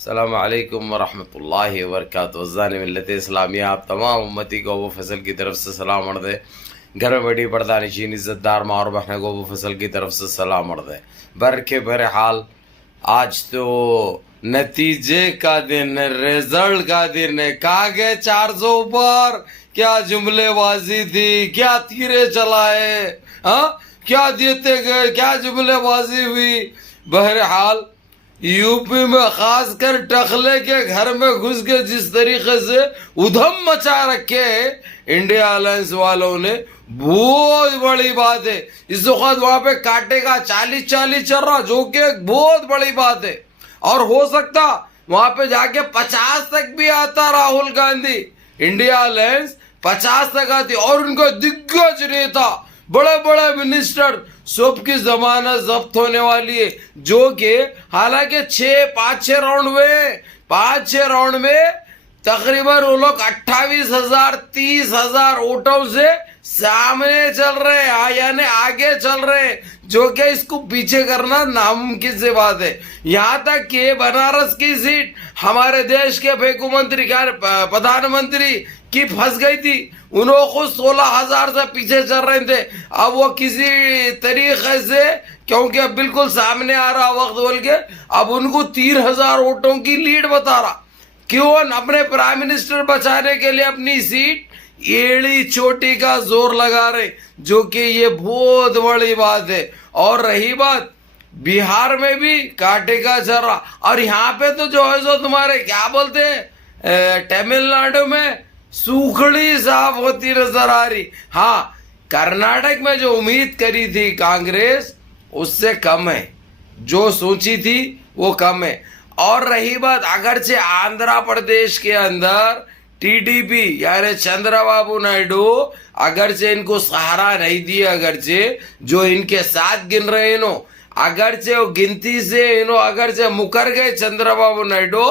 अस्सलाम वालेकुम वरहमतुल्लाहि वबरकातुहू। वज़ान मिल्लत इस्लामिया, आप तमाम उम्मती को अबू फैसल की तरफ से सलाम अर्ज़ है। घर में बड़ी पर्दा नशीन इज़्ज़तदार माँ और बहन को अबू फैसल की तरफ से सलाम अर्ज़ है। बर के बहरहाल आज तो नतीजे का दिन है, रिजल्ट का दिन है। कहा गए 400 ऊपर, क्या जुमलेबाजी थी, क्या तीरे चलाए, हाँ क्या देते गए, क्या जुमलेबाजी हुई। बहरहाल यूपी में खासकर टखले के घर में घुस के जिस तरीके से उधम मचा रखे है इंडिया अलायंस वालों ने, बहुत बड़ी बात है। इस वक्त वहां पे कांटे का 40-40 चल रहा, जो कि एक बहुत बड़ी बात है। और हो सकता वहां पे जाके 50 तक भी आता राहुल गांधी। इंडिया अलायंस 50 तक आती और उनको दिग्गज नेता, बड़े बड़े मिनिस्टर सबकी जमानत जब्त होने वाली है। जो कि हालांकि 5-6 राउंड में तकरीबन वो लोग 28,000 30,000 वोटों से सामने चल रहे हैं, यानी आगे चल रहे हैं, जो कि इसको पीछे करना नामुमकिन से बात है। यहाँ तक कि बनारस की सीट हमारे देश के फेकू मंत्री प्रधानमंत्री की फंस गई थी। उन्होंने खुद 16,000 से पीछे चल रहे थे। अब वो किसी तरीके से, क्योंकि अब बिल्कुल सामने आ रहा वक्त बोल के, अब उनको 3,000 वोटों की लीड बता रहा। क्यों? अपने प्राइम मिनिस्टर बचाने के लिए अपनी सीट एड़ी चोटी का जोर लगा रहे, जो कि ये बहुत बड़ी बात है। और रही बात बिहार में भी कांटे का चल रहा, और यहाँ पे तो जो है सो तुम्हारे क्या बोलते हैं तमिलनाडु में सूखड़ी साफ होती नजर आ रही। हाँ, कर्नाटक में जो उम्मीद करी थी कांग्रेस उससे कम है, जो सोची थी वो कम है। और रही बात अगरचे आंध्र प्रदेश के अंदर टीडीपी यानी चंद्रबाबू नायडू अगरचे इनको सहारा नहीं दिया, अगरचे जो इनके साथ गिन रहे हैं नो, अगरचे वो गिनती से इनो अगरचे मुकर गए चंद्रबाबू नायडू,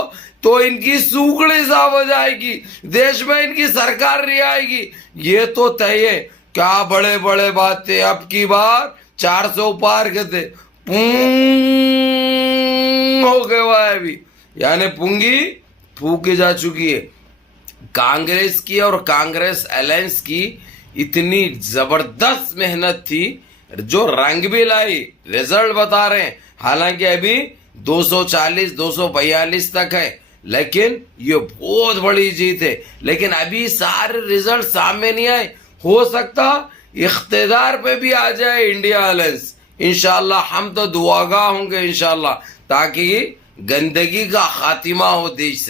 तो इनकी सूखड़ी साफ हो जाएगी, देश में इनकी सरकार नहीं आएगी। ये तो तय है। क्या बड़े बड़े बातें, अब की बार 400 पार करते हो गए हुआ है अभी, यानी पुंगी फूकी जा चुकी है। कांग्रेस की और कांग्रेस अलायंस की इतनी जबरदस्त मेहनत थी जो रंग भी लाई, रिजल्ट बता रहे हैं। हालांकि अभी 240 242 तक है, लेकिन ये बहुत बड़ी जीत है। लेकिन अभी सारे रिजल्ट सामने नहीं आए, हो सकता इख्तिदार पे भी आ जाए इंडिया अलायंस। इंशाल्लाह हम तो दुआगा होंगे इंशाल्लाह, ताकि गंदगी का खातिमा हो देश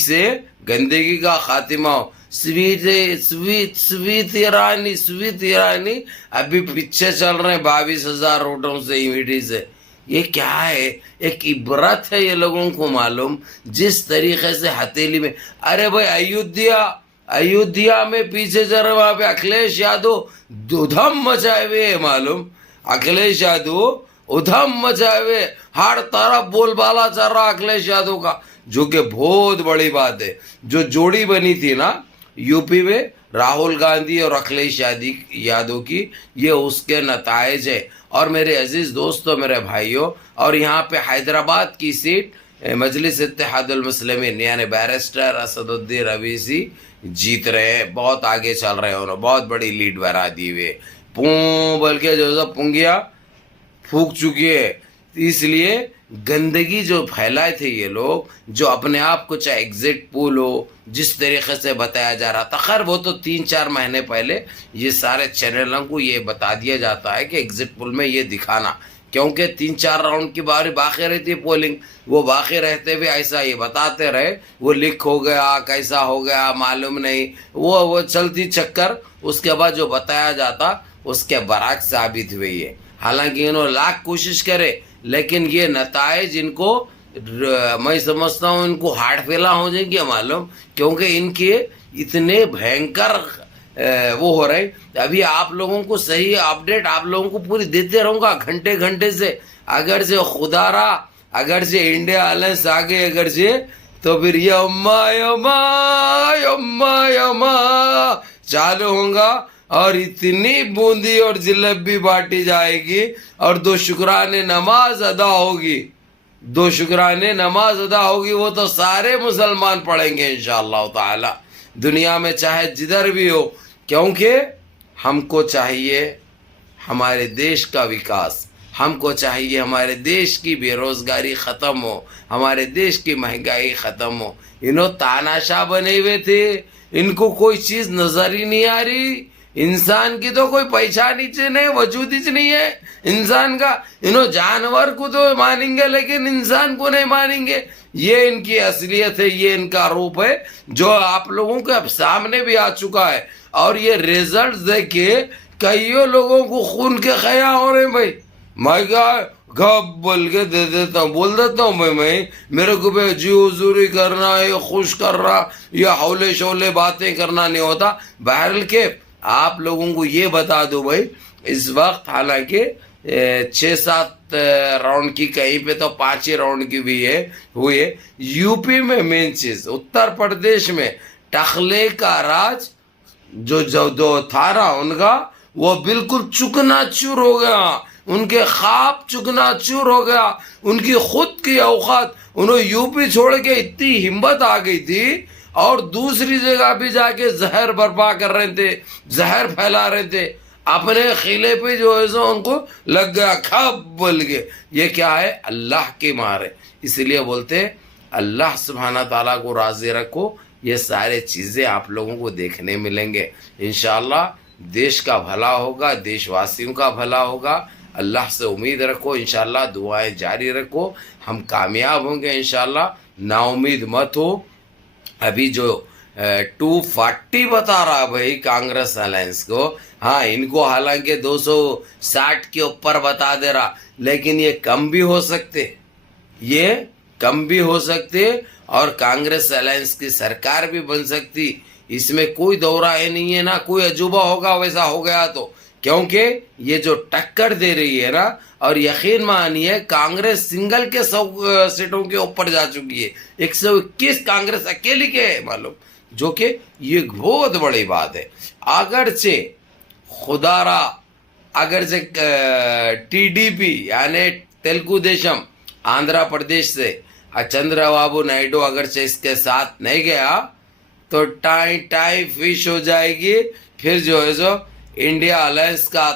से गंदगी का खातिमा हो। स्वीट ईरानी अभी पीछे चल रहे हैं 22,000 वोटों से ईवीडी से। ये क्या है? एक इबरत है ये लोगों को मालूम, जिस तरीके से हथेली में, अरे भाई अयोध्या में पीछे चल रहे, वहां पे अखिलेश यादव उधम मचाए हुए है मालूम। अखिलेश यादव उधम मचाए हुए, हर तरफ बोलबाला चल रहा अखिलेश यादव का, जो कि बहुत बड़ी बात है। जो जोड़ी बनी थी ना यूपी में राहुल गांधी और अखिलेश यादव की, ये उसके नतायज है। और मेरे अजीज दोस्तों, मेरे भाइयों, और यहाँ पे हैदराबाद की सीट मजलिस इत्तेहादुल मुस्लिमीन यानी बैरिस्टर असदुद्दीन अवीसी जीत रहे हैं, बहुत आगे चल रहे हैं, उन्होंने बहुत बड़ी लीड बना दी हुई, बल्कि जो सब पुंगिया फूक चुकी है। इसलिए गंदगी जो फैलाए थे ये लोग, जो अपने आप को चाहे एग्जिट पोल हो जिस तरीके से बताया जा रहा था, खैर वो तो 3-4 महीने पहले ये सारे चैनलों को ये बता दिया जाता है कि एग्जिट पोल में ये दिखाना, क्योंकि 3-4 राउंड की बारी बाकी रहती है पोलिंग, वो बाकी रहते हुए ऐसा ये बताते रहे, वो लीक हो गया, कैसा हो गया मालूम नहीं, वो चलती चक्कर, उसके बाद जो बताया जाता उसके बराक साबित हुई है। हालांकि इन्होंने लाख कोशिश करे, लेकिन ये नतायज इनको, मैं समझता हूँ इनको हार्ट फेला हो जाएंगे मालूम, क्योंकि इनके इतने भयंकर वो हो रहे। अभी आप लोगों को सही अपडेट आप लोगों को पूरी देते रहूंगा घंटे घंटे से। अगर से खुदारा, अगर से इंडिया अलायंस आ गए, अगर से, तो फिर ये अम्मा यम्मा यम्मा यम्मा चालू होगा, और इतनी बूंदी और जलेबी बांटी जाएगी, और 2 शुक्राने नमाज अदा होगी। 2 शुक्राने नमाज अदा होगी, वो तो सारे मुसलमान पढ़ेंगे इंशाअल्लाह ताला, दुनिया में चाहे जिधर भी हो। क्योंकि हमको चाहिए हमारे देश का विकास, हमको चाहिए हमारे देश की बेरोजगारी ख़त्म हो, हमारे देश की महंगाई ख़त्म हो। इन्हों तानाशाह बने हुए थे, इनको कोई चीज़ नज़र ही नहीं आ रही। इंसान की तो कोई पहचान ही नहीं, वजूद ही नहीं है इंसान का। इन्हों जानवर को तो मानेंगे लेकिन इंसान को नहीं मानेंगे। ये इनकी असलियत है, ये इनका रूप है जो आप लोगों के अब सामने भी आ चुका है। और ये रिजल्ट देख के कईयों लोगों को खून के खया हो रहे भाई। मैं क्या घब बोल के दे देता हूँ, बोल देता हूँ भाई मैं, मेरे को भी जी हुजूरी करना, ये खुश कर रहा, ये हौले शौले बातें करना नहीं होता। बहरहाल के आप लोगों को ये बता दो भाई, इस वक्त हालांकि 6-7 राउंड की, कहीं पे तो 5 ही राउंड की भी है हुई है। यूपी में मेन चीज, उत्तर प्रदेश में टखले का राज जो था ना उनका, वो बिल्कुल चुकनाचूर हो गया। उनके ख्वाब चुकनाचूर हो गया, उनकी खुद की औकात। उन्होंने यूपी छोड़ के इतनी हिम्मत आ गई थी और दूसरी जगह भी जाके जहर बर्पा कर रहे थे, जहर फैला रहे थे। अपने खिले पे जो है सो उनको लग गया, खब बोल के। ये क्या है? अल्लाह के मारे। इसलिए बोलते अल्लाह सुब्हाना ताला को राजी रखो। ये सारे चीज़ें आप लोगों को देखने मिलेंगे इंशाअल्लाह। देश का भला होगा, देशवासियों का भला होगा। अल्लाह से उम्मीद रखो इंशाअल्लाह, दुआएं जारी रखो, हम कामयाब होंगे इंशाअल्लाह। नाउम्मीद मत हो। अभी जो 240 बता रहा भाई कांग्रेस अलायंस को, हाँ इनको हालांकि 260 के ऊपर बता दे रहा, लेकिन ये कम भी हो सकते, ये कम भी हो सकते और कांग्रेस अलायंस की सरकार भी बन सकती। इसमें कोई दौरा है नहीं है ना, कोई अजूबा होगा वैसा हो गया तो। क्योंकि ये जो टक्कर दे रही है ना, और यकीन मानिए कांग्रेस सिंगल के 100 सीटों के ऊपर जा चुकी है। 121 कांग्रेस अकेली के है मालूम, जो कि ये बहुत बड़ी बात है। अगरचे खुदारा, अगरचे टीडीपी यानी तेलुगु देशम आंध्र प्रदेश से चंद्रबाबू नायडू अगरचे इसके साथ नहीं गया तो टाई टाई फिश हो जाएगी। फिर जो है सो इंडिया अलायंस का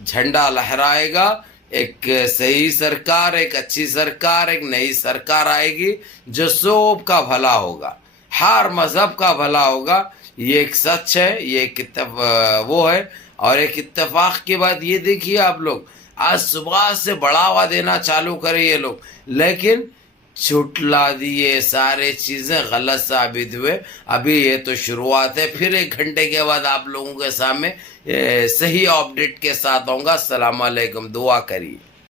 झंडा लहराएगा। एक सही सरकार, एक अच्छी सरकार, एक नई सरकार आएगी जो सब का भला होगा, हर मजहब का भला होगा। ये एक सच है, ये एक वो है। और एक इत्तेफाक की बात ये देखिए आप लोग, आज सुबह से बढ़ावा देना चालू करे ये लोग, लेकिन छुटला दिए, सारे चीज़ें गलत साबित हुए। अभी ये तो शुरुआत है, फिर 1 घंटे के बाद आप लोगों के सामने सही अपडेट के साथ आऊँगा। अस्सलाम वालेकुम, दुआ करिए।